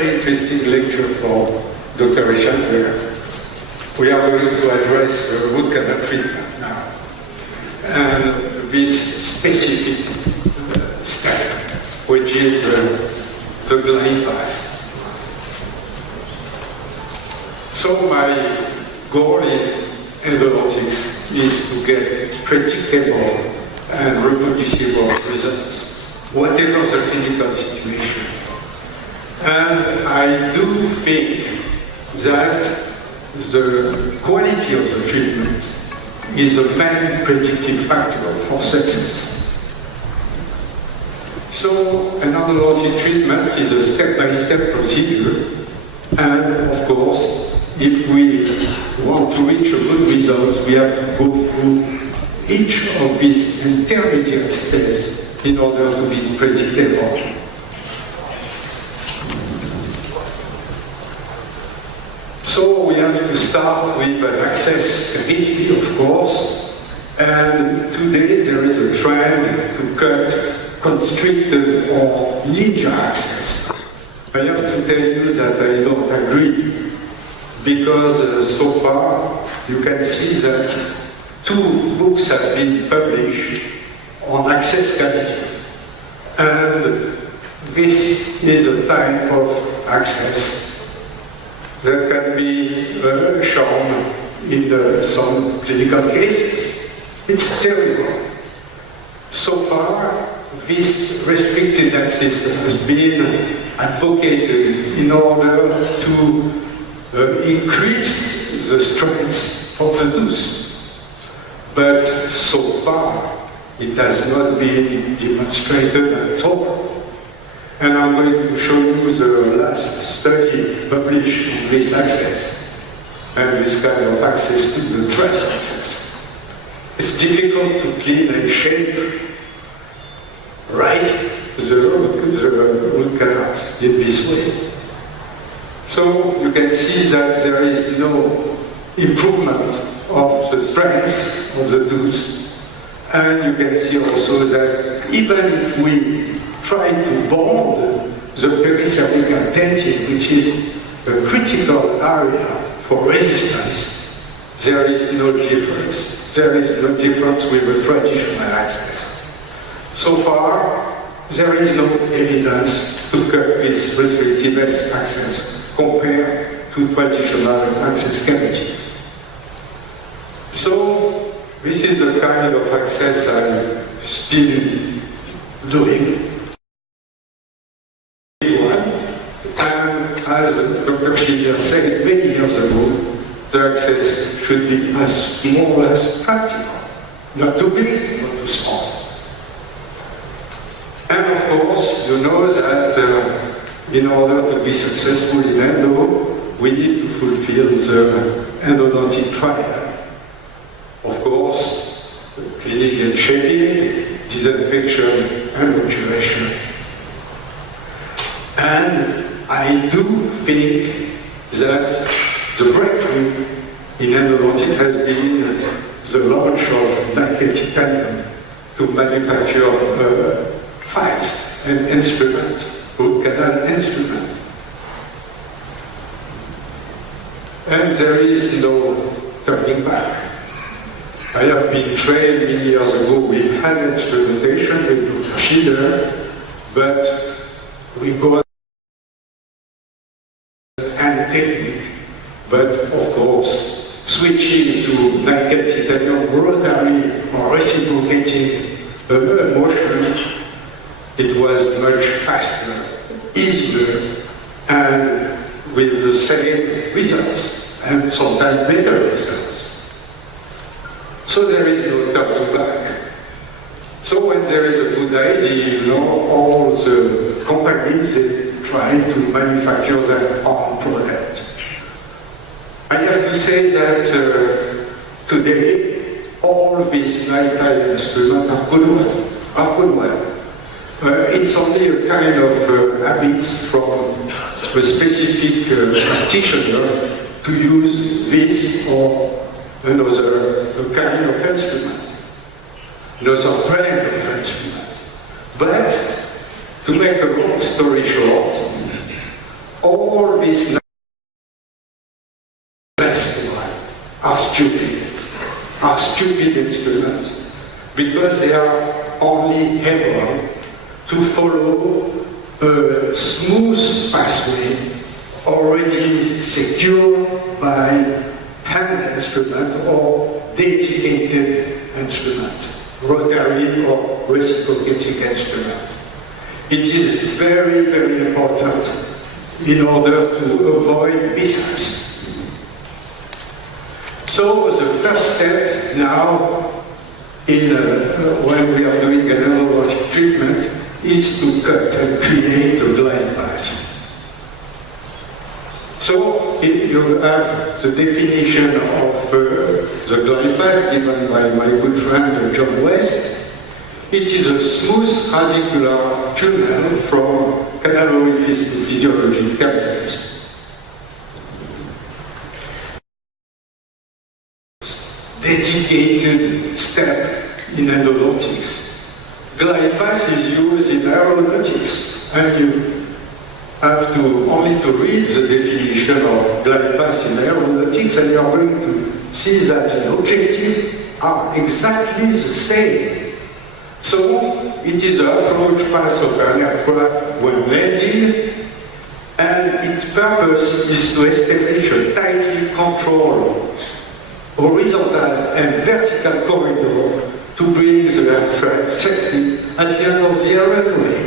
very interesting lecture for Dr. Richard where we are going to address root canal treatment now. And this specific step, which is the glide path. So my goal in endodontics is to get predictable and reproducible results, whatever the clinical situation. And I do think that the quality of the treatment is a main predictive factor for success. So an endodontic treatment is a step-by-step procedure, and of course, if we want to reach a good result, we have to go through each of these intermediate steps in order to be predictable. So we have to start with an access cavity, of course, and today there is a trend to cut constricted or ninja access. I have to tell you that I don't agree, because so far you can see that 2 books have been published on access cavities, and this is a type of access that can be shown in some clinical cases. It's terrible. So far, this restricted access has been advocated in order to increase the strength of the tooth. But so far, it has not been demonstrated at all. And I'm going to show you the last study published on this access, and this kind of access to the truss access. It's difficult to clean and shape right the root canals in this way. So you can see that there is no improvement of the strength of the tooth. And you can see also that even if we try to bond the pericervical dentin, which is a critical area for resistance, there is no difference. There is no difference with the traditional access. So far, there is no evidence to cut this restrictive access compared to traditional access cavities. So, this is the kind of access I'm still doing. And as Dr. Schiller said many years ago, the access should be as small as practical. Not too big, not too small. And of course, you know that in order to be successful in endo, we need to fulfill the endodontic triad. Of course, cleaning and shaping, disinfection and obturation. And I do think that the breakthrough in endodontics has been the launch of Nickel Titanium to manufacture files and instrument, root canal instrument. And there is no turning back. I have been trained many years ago with hand instrumentation with Dr. Schiller, but we got hand technique. But of course, switching to Nickel Titanium rotary or reciprocating motion, it was much faster, easier, and with the same results, and sometimes better results. So there is no turning back. So when there is a good idea, you know, all the companies, they try to manufacture their own product. I have to say that today, all these nighttime instruments are good ones. It's only a kind of habit from a specific practitioner to use this or another kind of instrument, another brand of instrument. But to make a long story short, all these next one are stupid instruments, because they are only able to follow a smooth pathway already secured by hand instrument or dedicated instrument, rotary or reciprocating instrument. It is very, very important in order to avoid mishaps. So the first step now in when we are doing an neurologic treatment is to cut and create a glide path. So you have the definition of the glide path given by my good friend John West. It is a smooth radicular tunnel from canal orifice to physiologic canals. Dedicated step in endodontics. Glide path is used in aeronautics, and you have to only to read the definition of glide path in aeronautics, and you are going to see that the objectives are exactly the same. So it is the approach path of an aircraft when landing, and its purpose is to establish a tightly controlled horizontal and vertical corridor to bring the aircraft safely at the end of the runway.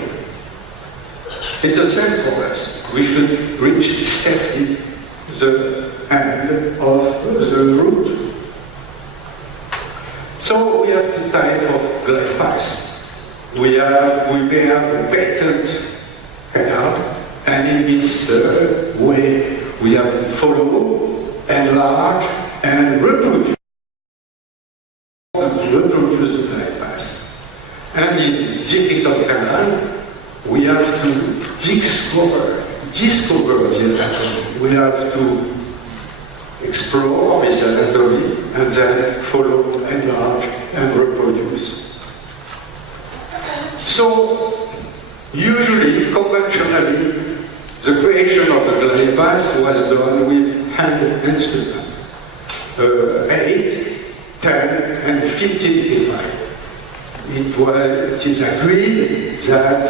It's the same for us. We should reach safely the end of the route. So we have two types of glide paths. We may have a patent canal, and in this way we have to follow, enlarge, and reproduce the glide path. And in difficult canal, we have to discover the anatomy. We have to explore this anatomy and then follow, enlarge, and reproduce. So, usually, conventionally, the creation of the glide path was done with hand instruments. 8, 10, and 15 K5. It is agreed that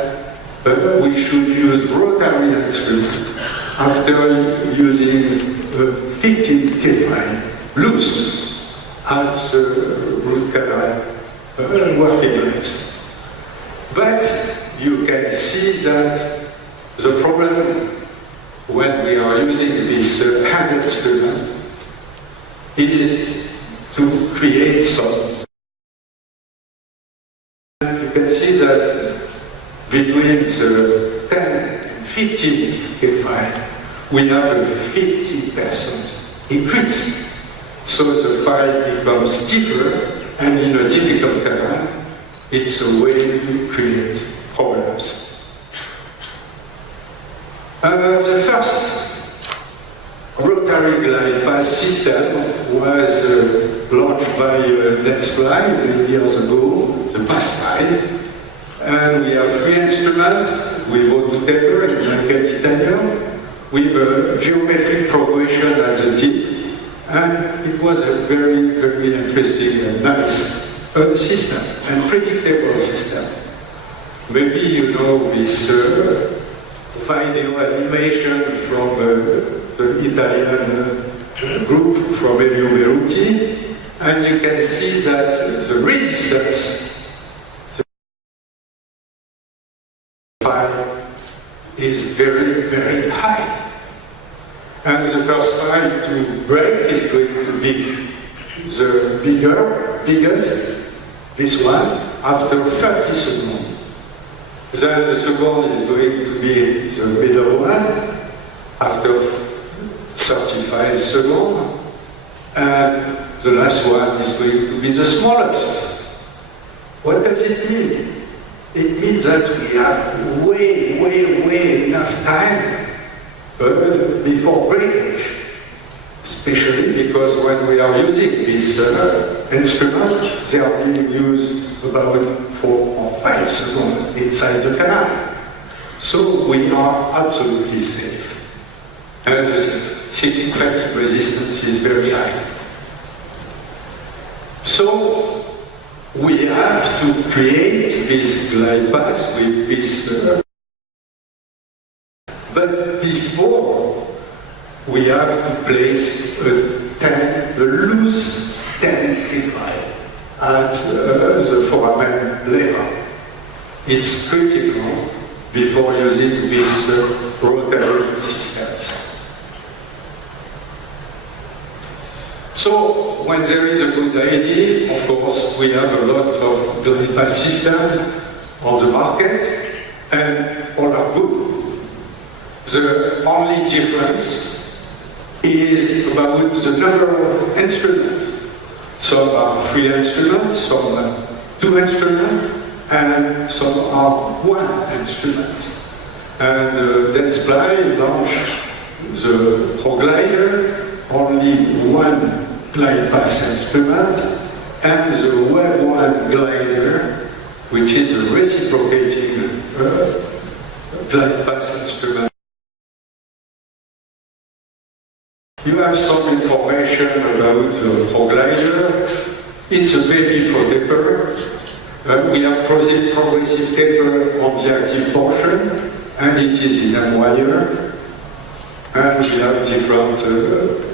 we should use rotary instruments after using 15 K5 loose at the root canal working rates. But you can see that the problem when we are using this hand instrument is to create some. You can see that between the 10 and 15 K5, we have a 50% increase. So the file becomes stiffer, and in a difficult canal, it's a way to create problems. The first rotary glide path system was launched by Dentsply many years ago, the PassFile. And we have 3 instruments with auto taper in nickel titanium, with a geometric progression at the tip. And it was a very, very interesting and nice system, and predictable system. Maybe you know this video animation from the Italian group from Elio Beruti, and you can see that the resistance is very, very high. And the first file to break is going to be the biggest, this one, after 30 seconds. Then the second is going to be the middle one, after 35 seconds. And the last one is going to be the smallest. What does it mean? It means that we have way enough time before breakage, especially because when we are using this instrument, they are being used about 4 or 5 seconds inside the canal. So we are absolutely safe. and the cyclic fatigue resistance is very high. So we have to create this glide path with this, but before we have to place a loose 10K5 at the foramen level. It's critical before using these rotary systems. So, when there is a good idea, of course, we have a lot of glide path systems on the market, and all are good. The only difference is about the number of instruments. Some are 3 instruments, some are 2 instruments, and some are 1 instrument. And Dentsply launched the ProGlider, only 1 glide path instrument, and the Web1 glider, which is a reciprocating glide path instrument. You have some information about the ProGlider. It's a baby protector. We have progressive taper on the active portion, and it is in M-wire. And we have different,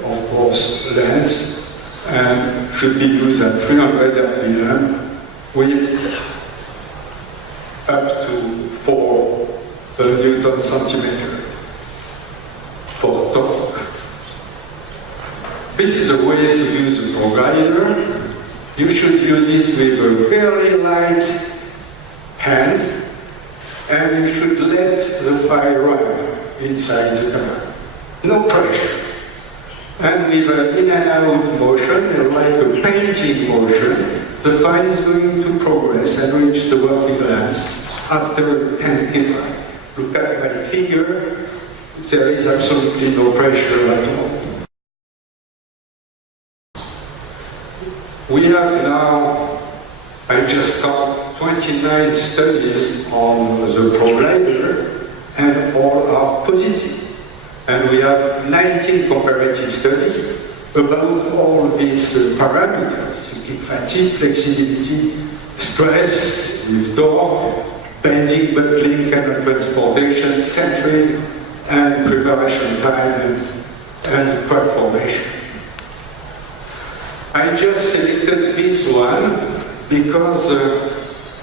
of course, lengths, and should be used at 300 RPM with up to 4 Newton centimeter for torque. This is a way to use the ProGlider. You should use it with a very light hand, and you should let the file run inside the camera. No pressure. And with an in and out motion, like a painting motion, the file is going to progress and reach the working length after 10K5. Look at my finger, there is absolutely no pressure at all. We have now, I just counted 29 studies on the ProGlider, and all are positive. And we have 19 comparative studies about all these parameters: cyclic fatigue, flexibility, stress, with torque, bending, buckling, canal transportation, centering, and preparation time, and crack formation. I just selected this one because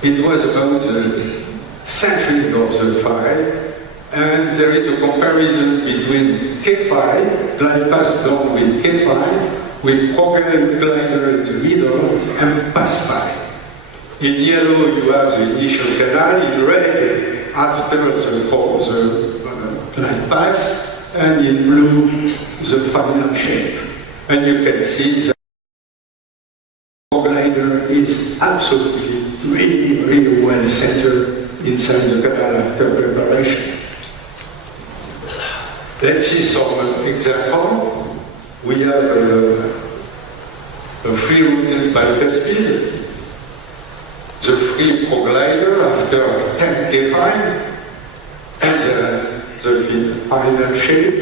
it was about the centering of the file, and there is a comparison between K5, glide path done with K5, with ProGlider in the middle, and pass file. In yellow you have the initial canal, in red after the glide path, and in blue the final shape. And you can see that ProGlider is absolutely really well centered inside the canal after preparation. Let's see some example. We have a free-routed bicuspid, the free ProGlider after 10K5, and the final shape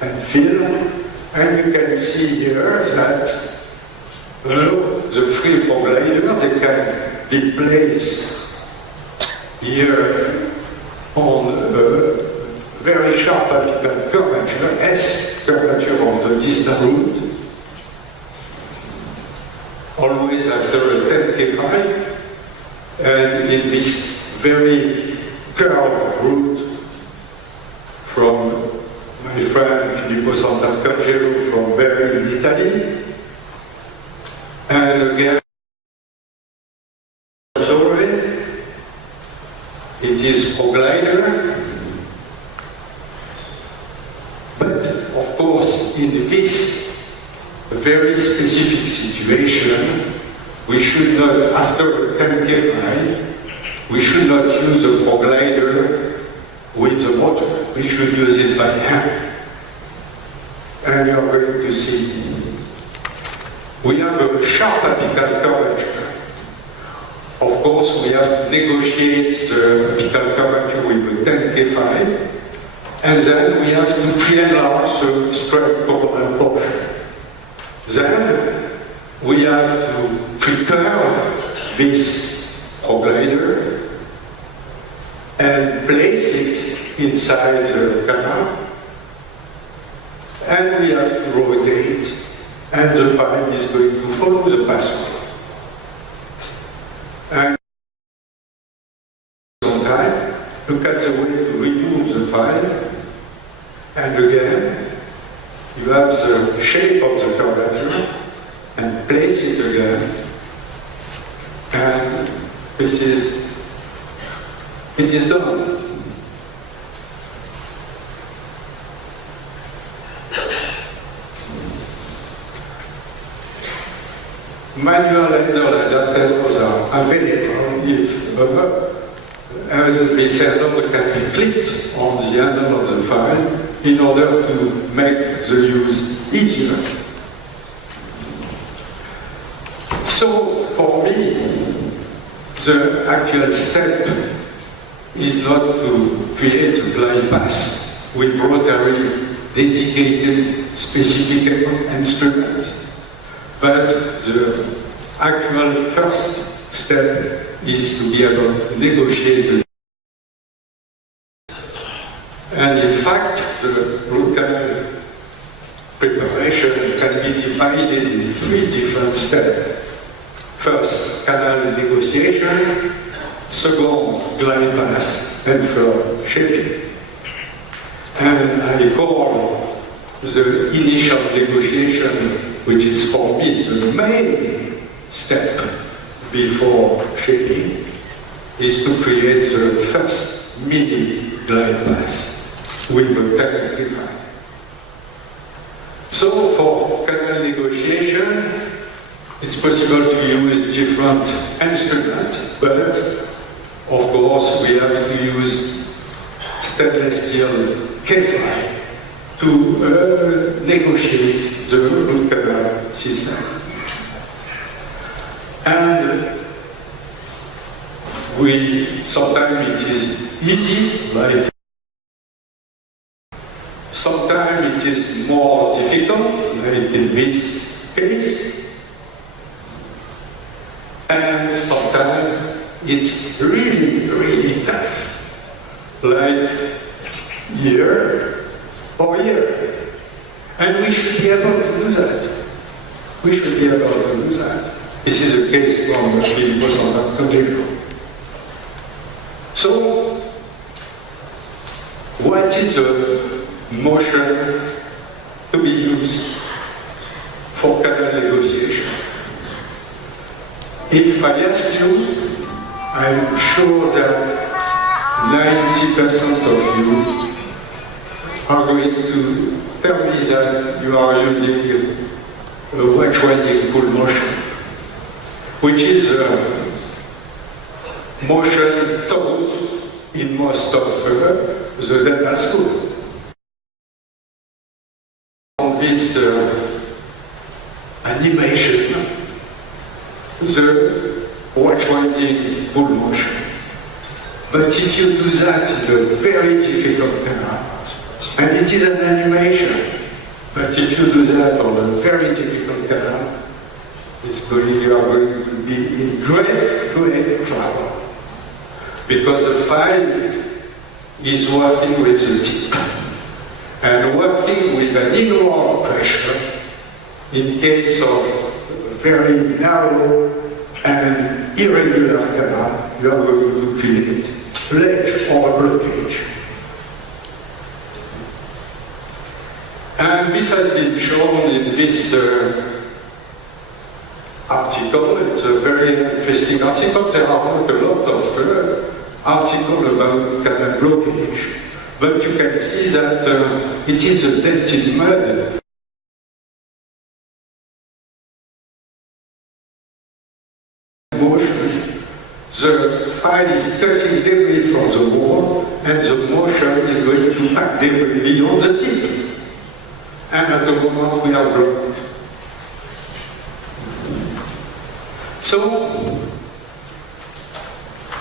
and fill. And you can see here that the free ProGlider, they can be placed here on very sharp apical curvature, S curvature on the distal root, always after a 10K5, and in this very curved root from my friend Filippo Santarcangelo from Bari in Italy. And again, it is ProGlider. But of course, in this very specific situation, we should not, after 10K5, we should not use a ProGlider with the motor. We should use it by hand. And you are going to see. We have a sharp apical curvature. Of course, we have to negotiate the apical curvature with a 10K5. And then we have to pre-enlarge the straight coronal portion. Then we have to pre-curve this proglider and place it inside the canal. And we have to rotate, and the file is going to follow the pathway. And sometimes, look at the way to remove the file, and again, you have the shape of the curvature, and place it again, and it is done. Manual handle adapters are available if this handle can be clicked on the handle of the file in order to make the use easier. So for me, the actual step is not to create a blind pass with rotary dedicated specific instruments. But the actual first step is to be able to negotiate. And in fact, the root canal preparation can be divided in 3 different steps. First, canal negotiation. Second, glide pass. And third, shaping. And I call the initial negotiation, which is for me the main step before shaping, is to create the first mini glide pass with a canal file. So for canal negotiation, it's possible to use different instruments, but of course we have to use stainless steel K-file to negotiate the root canal system. And sometimes it is easy, like sometimes it is more difficult, like in this case, and sometimes it's really, really tough, like here or here. And we should be able to do that. We should be able to do that. This is a case from the Philippos. So, what is the motion to be used for canal negotiation? If I ask you, I'm sure that 90% of you are going to tell me that you are using a wedge-winding pull motion, which is a motion taught in most of the dental school. On this animation, the wedge-winding pull motion. But if you do that in a very difficult manner, and it is an animation, but if you do that on a very difficult canal, you are going to be in great trouble. Because the file is working with the tip, and working with an inward pressure in case of very narrow and irregular canal, you are going to create ledge or blockage. And this has been shown in this article. It's a very interesting article. There are not a lot of articles about canal blockage, but you can see that it is a dented mud. Motion. The file is cutting debris from the wall, and the motion is going to pack debris beyond the tip. And at the moment we are blocked. So,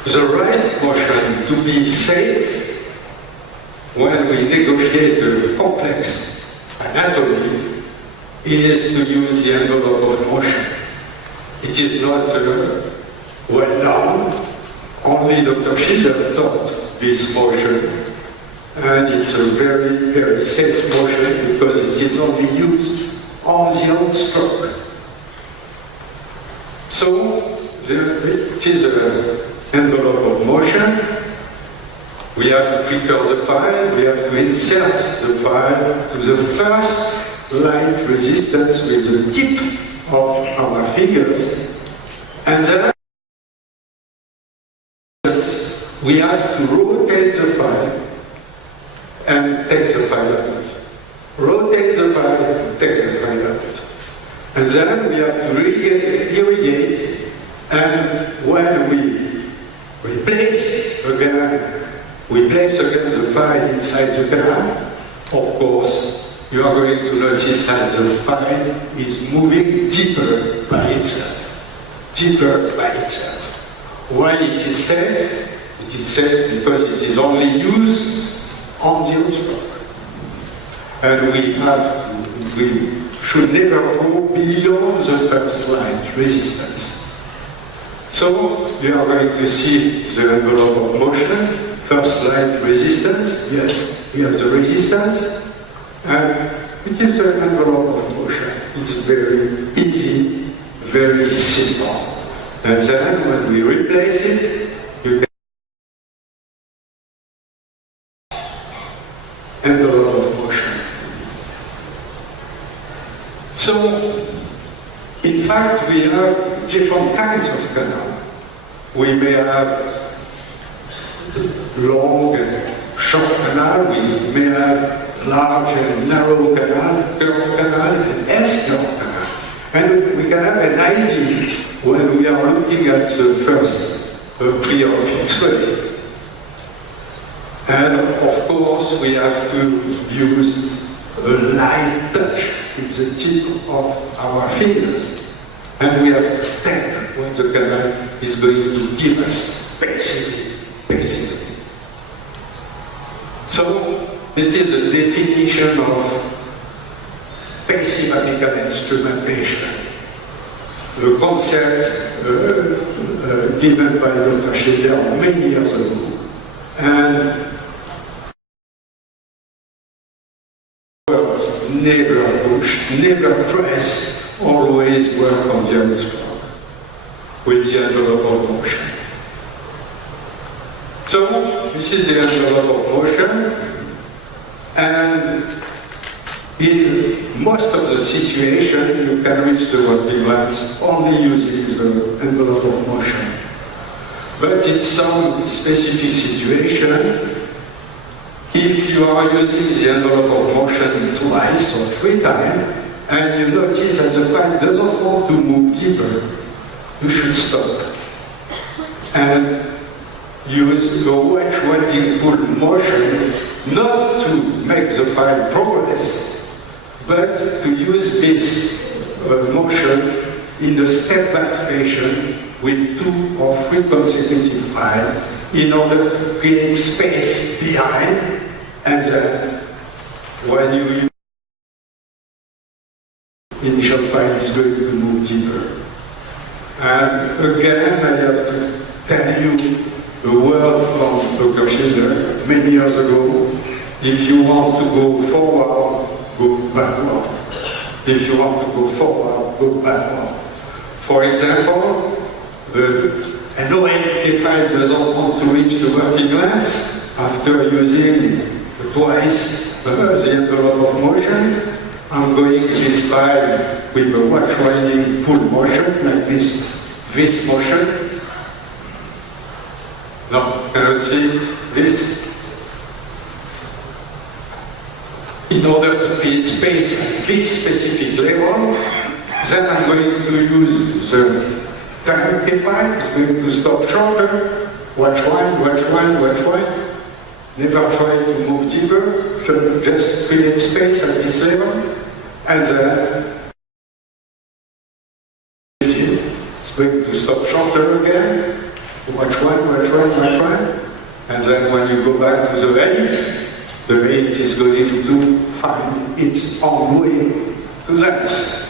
the right motion to be safe when we negotiate a complex anatomy is to use the envelope of motion. It is not well known. Only Dr. Schiller taught this motion, and it's a very, very safe motion because it is only used on the own stroke. So, it is an envelope of motion. We have to prepare the file, we have to insert the file to the first light resistance with the tip of our fingers, and then we have to rotate the file and take the file out. Rotate the file and take the file out. And then we have to irrigate, and when we place again the file inside the canal. Of course, you are going to notice that the file is moving deeper by itself. Deeper by itself. Why it is safe? It is safe because it is only used on the stroke. And we should never go beyond the first light resistance. So, you are going to see the envelope of motion. First light resistance, yes, we have the resistance, and it is the envelope of motion. It's very easy, very simple. And then when we replace it, you get envelope of motion. So, in fact, we have different kinds of canal. We may have long and short canal, we may have large and narrow canal, curved canal, and S-curved canal. And we can have an idea when we are looking at the first pre-op X-ray. And of course, we have to use a light touch with the tip of our fingers. And we have to think what the canal is going to give us, basically. So, it is a definition of passive optical instrumentation. The concept given by Dr. Schiller many years ago. And words never push, never press, always work on the envelope with the envelope of motion. So, this is the envelope of motion, and in most of the situation, you can reach the working length only using the envelope of motion. But in some specific situation, if you are using the envelope of motion twice or 3 times, and you notice that the file doesn't want to move deeper, you should stop. And use the wedge-welding pull motion not to make the file progress, but to use this motion in a step-back fashion with 2 or 3 consecutive files in order to create space behind, and then when you use initial file is going to move deeper. And again, I have to tell you the word from Dr. Schiller many years ago: if you want to go forward, go backward. If you want to go forward, go backward. For example, an OMK5 doesn't want to reach the working length after using twice the envelope of motion. I'm going this file with a wedge-welding pull motion, like this motion. No, cannot see it. This. In order to create space at this specific level, then I'm going to use the time K5. It's going to stop shorter. Watch one. Never try to move deeper. So just create space at this level, and then it's going to stop shorter again. Watch one, and then when you go back to the 8, the heat is going to find its own way to dance.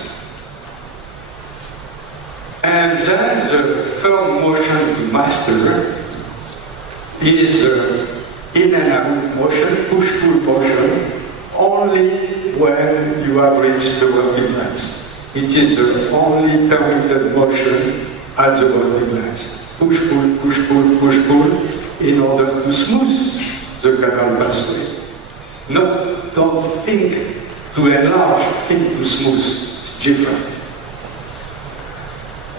And then the third motion to master is in and out motion, push-pull motion, only when you have reached the working length. It is the only permitted motion at the working length. Push-pull, push-pull, push-pull, in order to smooth the canal passway. Don't think to enlarge, think to smooth. It's different.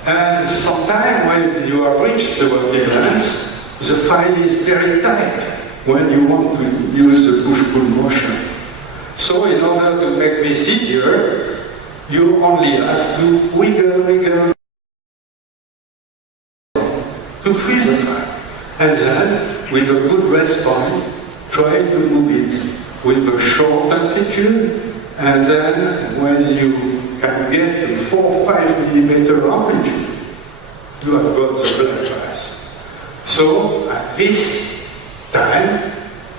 And sometimes when you have reached the working length, the file is very tight when you want to use the push-pull motion. So in order to make this easier, you only have to wiggle to free the file. And then, with a good rest point, try to move it with a short amplitude, and then when you can get to 4 or 5 millimeter amplitude, you have got the blind pass. So at this time,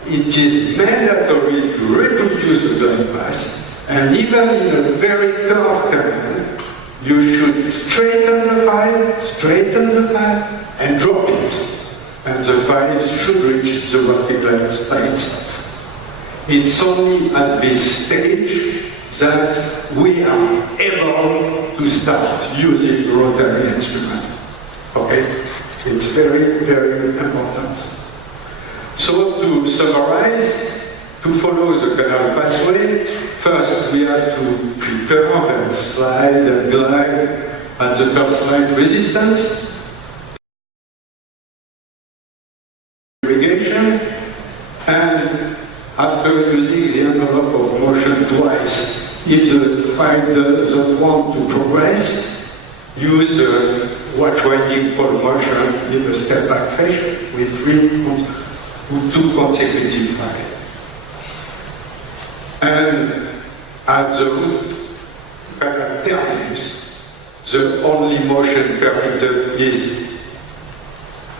it is mandatory to reproduce the blind pass, and even in a very curved canal, you should straighten the file, and drop it. And the file should reach the working length by itself. It's only at this stage that we are able to start using the rotary instrument. Okay? It's very, very important. So to summarize, to follow the canal pathway, first we have to prepare and slide and glide at the first light resistance, irrigation, and after using the envelope of motion twice, if the file doesn't want to progress, use watch winding pole motion in a step-back fashion with 2 consecutive files. And at the root canal terminus, the only motion permitted is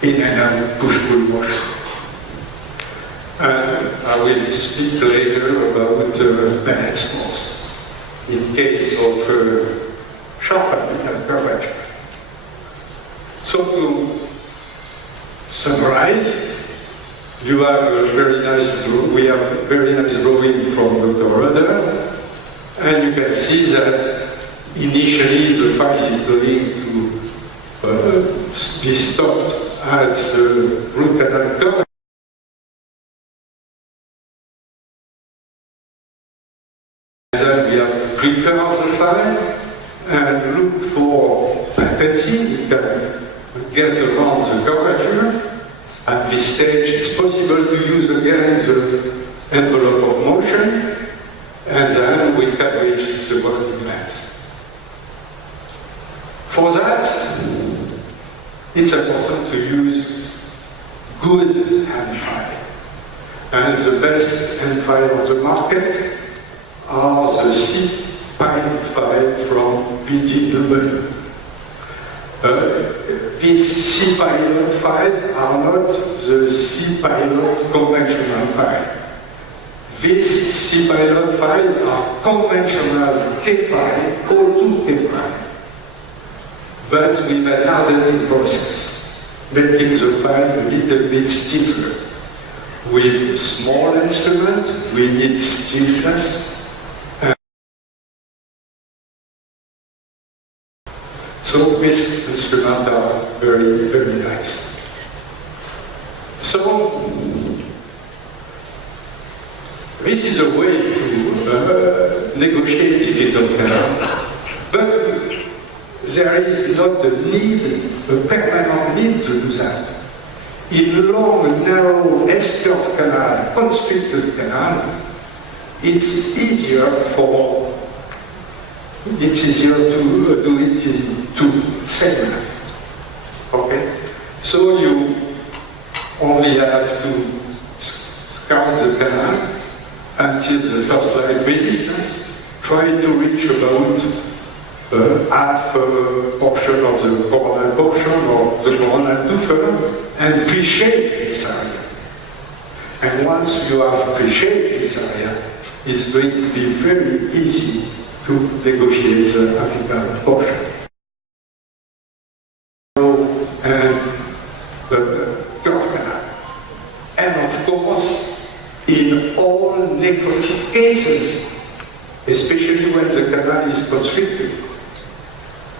in and out push-pull motion. And I will speak later about balance force in case of sharp orbital curvature. So to summarize, you have a very nice we have a very nice drawing from Dr. Rudder, and you can see that initially the file is going to be stopped at the root canal curve. Then we have to prepare the file and look for patency. We can get around the curvature. At this stage, it's possible to use again the envelope of motion, and then we can reach the working length. For that, it's important to use good hand file. And the best hand file on the market are the C-Pilot file from PGW. These C-Pilot files are not the C-Pilot conventional file. These C-Pilot files are conventional K-file, O2 K-file, but with an hardening process, making the file a little bit stiffer. With small instrument, we need stiffness. So these instruments are very, very nice. So this is a way to negotiate difficult canal, but there is not a need, a permanent need to do that. In long, narrow, S-curve canal, constricted canal, it's easier to do it in 2 segments. Okay? So you only have to scout the canal until the first light resistance, try to reach about half a portion of the coronal portion or the coronal two-thirds, and pre-shape this area. And once you have appreciated this area, it's going to be very easy to negotiate the apical portion. And the curve canal. And of course, in all necrotic cases, especially when the canal is constricted,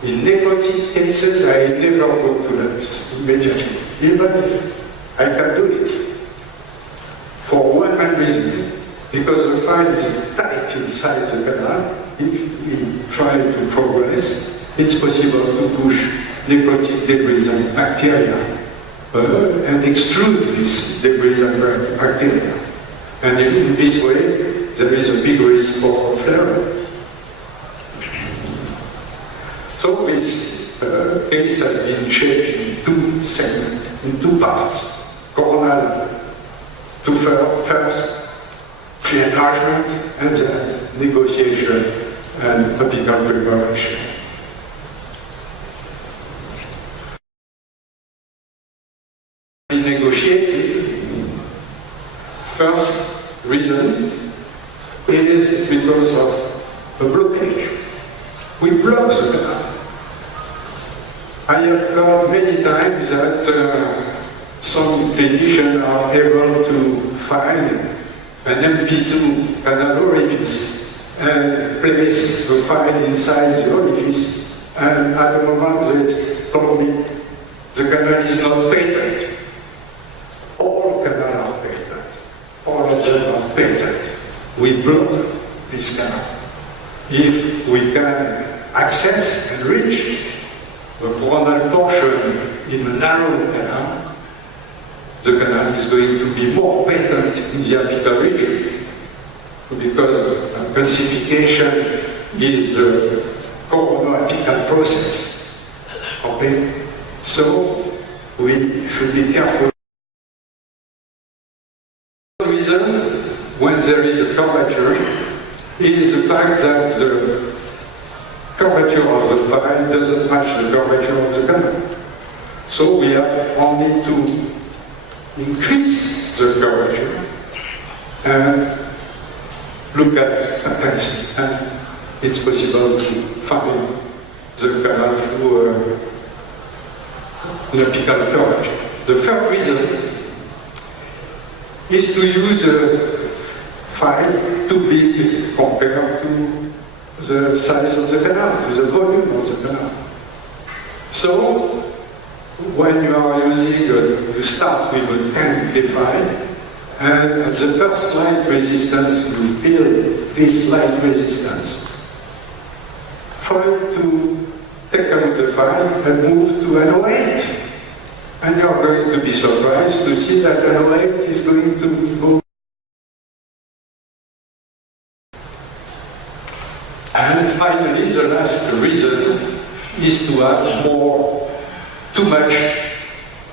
in necrotic cases, I never go to that immediately, even if I can do it. For one main reason, because the file is tight inside the canal. If we try to progress, it's possible to push necrotic debris and bacteria and extrude this debris and bacteria. And in this way, there is a big risk for flaring. So this case has been shaped in two segments, in two parts. Coronal to first, pre-enlargement, and then negotiation and apical preparation. We negotiated. First reason is because of a blockage. We block the canal. I have heard many times that some clinicians are able to find an MP2 canal orifice and place the file inside the orifice, and at the moment they told me the canal is not patent. All canals are patent. All of them are patent. We block this canal. If we can access and reach the coronal portion in a narrow canal, the canal is going to be more patent in the apical region, because calcification is the coronoapical process. Okay? So we should be careful. The reason when there is a curvature is the fact that the curvature of the file doesn't match the curvature of the canal. So we have only to increase the curvature and look at capacity, and it's possible to find the canal through an apical curvature. The third reason is to use a file too big compared to the size of the canal, to the volume of the canal. So, when you are using, you start with a 10K file, and at the first light resistance, you feel this light resistance. Try to take out the file and move to an 08. And you're going to be surprised to see that an 08 is going to move. And finally, the last reason is to have too much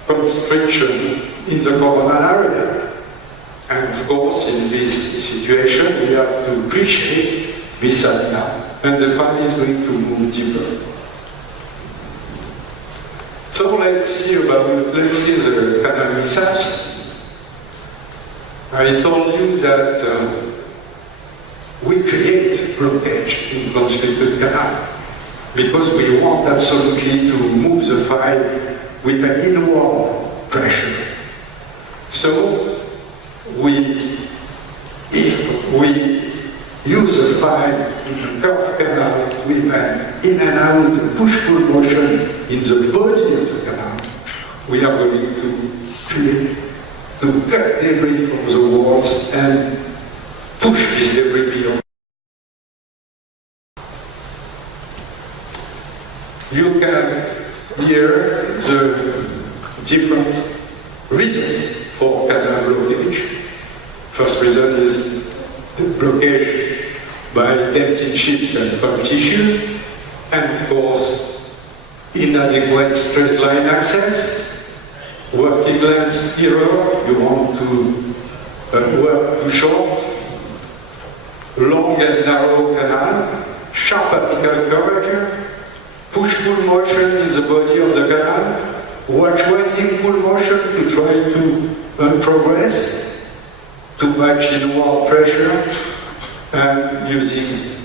constriction in the coronal area. And of course, in this situation, we have to appreciate this area, and the file is going to move deeper. So let's see the canal mishaps. I told you that we create blockage in constricted canal because we want absolutely to move the file with an inward pressure. So if we use a file in a curved canal with an in and out push-pull motion in the body of the canal, we are going to cut debris from the walls and push this debris beyond. You can hear the different reasons for canal blockage. First reason is the blockage by dentin chips and pump tissue, and of course, inadequate straight line access, working length error, you want to work too short, long and narrow canal, sharp apical curvature, push-pull motion in the body of the canal, watch-waiting pull motion to try to progress, too much inward pressure, and using